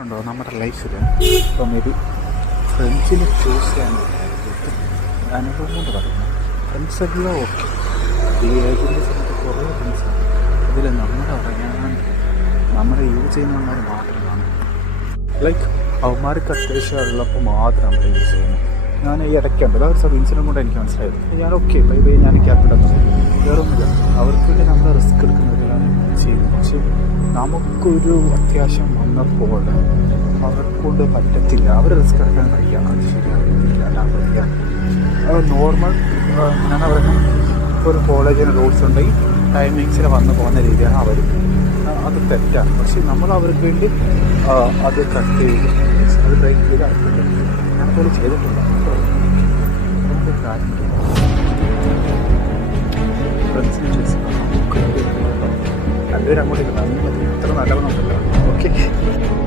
ഉണ്ടോ നമ്മുടെ ലൈഫിൽ ഇപ്പം മേ ബി ഫ്രണ്ട്സിനെ ചൂസ് ചെയ്യാൻ അനുഭവം കൊണ്ട് പറയുന്നു. ഫ്രണ്ട്സെല്ലാം ഓക്കെ. ഈ ഏജിൻ്റെ സമയത്ത് കുറേ ഫ്രണ്ട്സാണ്. അതിൽ നമ്മുടെ പറയാൻ നമ്മളെ യൂസ് ചെയ്യുന്നവന്മാർ മാത്രമാണ്. ലൈക്ക് അവന്മാർക്ക് അത്യാവശ്യം ഉള്ളപ്പോൾ മാത്രം നമ്മൾ യൂസ് ചെയ്യുന്നു. ഞാൻ ഈ ഇടയ്ക്കുണ്ടല്ലോ ഒരു ഇൻസിഡൻറ്റ് കൊണ്ട് എനിക്ക് മനസ്സിലായത്. ഞാൻ ഓക്കെ ബൈ ബൈ ഞാൻ ക്യാപിറ്റൽ വേറൊന്നുമില്ല. അവർക്ക് വേണ്ടി നമ്മൾ റിസ്ക് എടുക്കുന്നവരെല്ലാം ചെയ്യും. പക്ഷേ നമുക്കൊരു അത്യാവശ്യം വന്നപ്പോൾ അവർക്ക് കൊണ്ട് പറ്റത്തില്ല. അവർ റിസ്ക് എടുക്കാൻ കഴിയുക. അത് ശരിയാകുന്നില്ല. അല്ല പറയുക നോർമൽ എന്നാണ് പറയുന്നത്. ഇപ്പോൾ ഒരു കോളേജിന് റൂൾസ് ഉണ്ടെങ്കിൽ ടൈമിങ്സിൽ വന്ന് പോകുന്ന രീതിയാണ് അവർ. അത് തെറ്റാണ്. പക്ഷേ നമ്മൾ അവർക്ക് വേണ്ടി അത് കട്ട് ചെയ്ത് അത് ബ്രേക്ക് ചെയ്ത് അടുത്തിട്ട് ഞാനതുപോലെ ചെയ്തിട്ടുണ്ട്. നമുക്ക് കാര്യം ഫ്രണ്ട്സിനെ ചോദിച്ചു നമുക്ക് രണ്ടുപേരും അങ്ങോട്ട് ഇരുന്നാൽ ഇത്ര നല്ലവണ്ണമല്ല. ഓക്കെ.